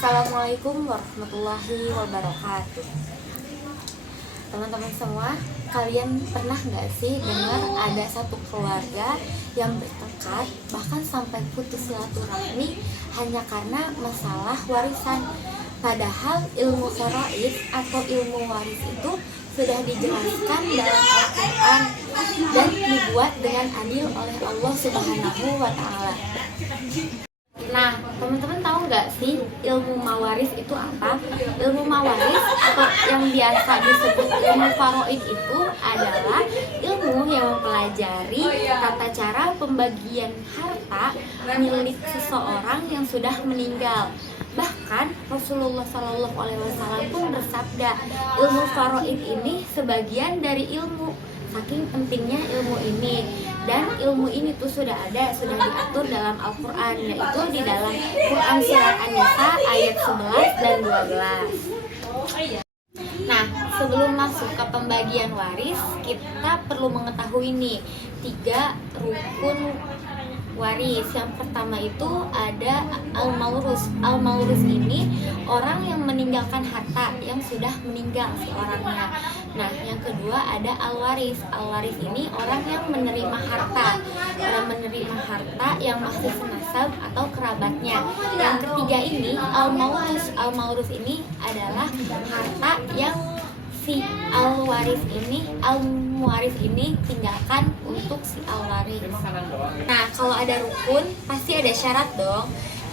Assalamualaikum warahmatullahi wabarakatuh. Teman-teman semua, kalian pernah nggak sih dengar ada satu keluarga yang bertengkar bahkan sampai putus silaturahmi hanya karena masalah warisan? Padahal ilmu faraid atau ilmu waris itu sudah dijelaskan dalam Al-Quran dan dibuat dengan adil oleh Allah Subhanahu wa Ta'ala. Nah, teman-teman tahu nggak sih ilmu mawaris itu apa? Ilmu mawaris atau yang biasa disebut ilmu faraid itu adalah ilmu yang mempelajari tata cara pembagian harta milik seseorang yang sudah meninggal. Bahkan Rasulullah SAW pun bersabda, ilmu faraid ini sebagian dari ilmu. Saking pentingnya ilmu ini, dan ilmu ini tuh sudah diatur dalam Al-Quran, yaitu di dalam Quran Surat An-Nisa ayat 11 dan 12. Nah, sebelum masuk ke pembagian waris, kita perlu mengetahui nih 3 rukun waris. Yang pertama itu ada al-maurus. Al-maurus ini orang yang meninggalkan harta yang sudah meninggal seorangnya. Nah, yang kedua ada al-waris. Al-waris ini orang yang menerima harta. Orang menerima harta yang masih senasab atau kerabatnya. Yang ketiga ini al-maurus. Al-maurus ini adalah harta yang si al-waris ini tinggalkan untuk si al-waris. Nah, kalau ada rukun pasti ada syarat dong.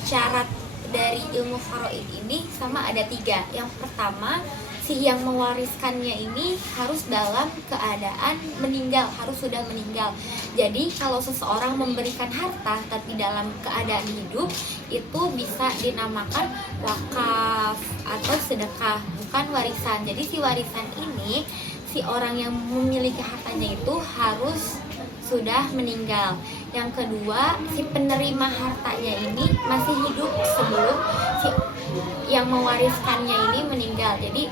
Syarat dari ilmu faraid ini sama ada 3. Yang pertama, si yang mewariskannya ini harus dalam keadaan meninggal, harus sudah meninggal. Jadi kalau seseorang memberikan harta tapi dalam keadaan hidup, itu bisa dinamakan wakaf atau sedekah, bukan warisan. Jadi si warisan ini, si orang yang memiliki hartanya itu harus sudah meninggal. Yang kedua, si penerima hartanya ini masih hidup sebelum si yang mewariskannya ini meninggal. Jadi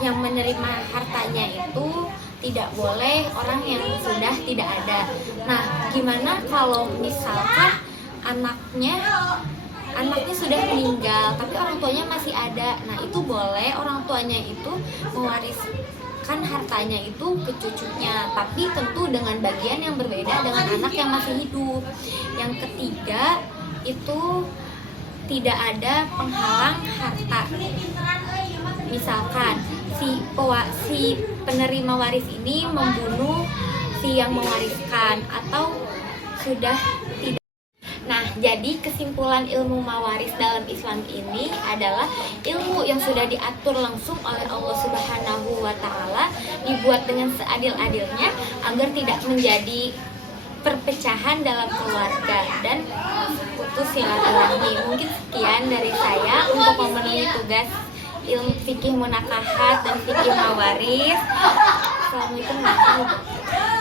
yang menerima hartanya itu tidak boleh orang yang sudah tidak ada. Nah, gimana kalau misalkan anaknya sudah meninggal tapi orang tuanya masih ada? Nah, itu boleh orang tuanya itu mewariskan hartanya itu ke cucunya, tapi tentu dengan bagian yang berbeda dengan anak yang masih hidup. Yang ketiga itu tidak ada penghalang harta. Misalkan si penerima waris ini membunuh si yang mewariskan atau sudah tidak. Nah, jadi kesimpulan ilmu mawaris dalam Islam ini adalah ilmu yang sudah diatur langsung oleh Allah Subhanahu wa Ta'ala, dibuat dengan seadil-adilnya agar tidak menjadi perpecahan dalam keluarga dan putus silaturahmi. Mungkin sekian dari saya untuk memenuhi tugas ilmu fikih munakahat dan fikih mawaris. Assalamualaikum warahmatullahi wabarakatuh.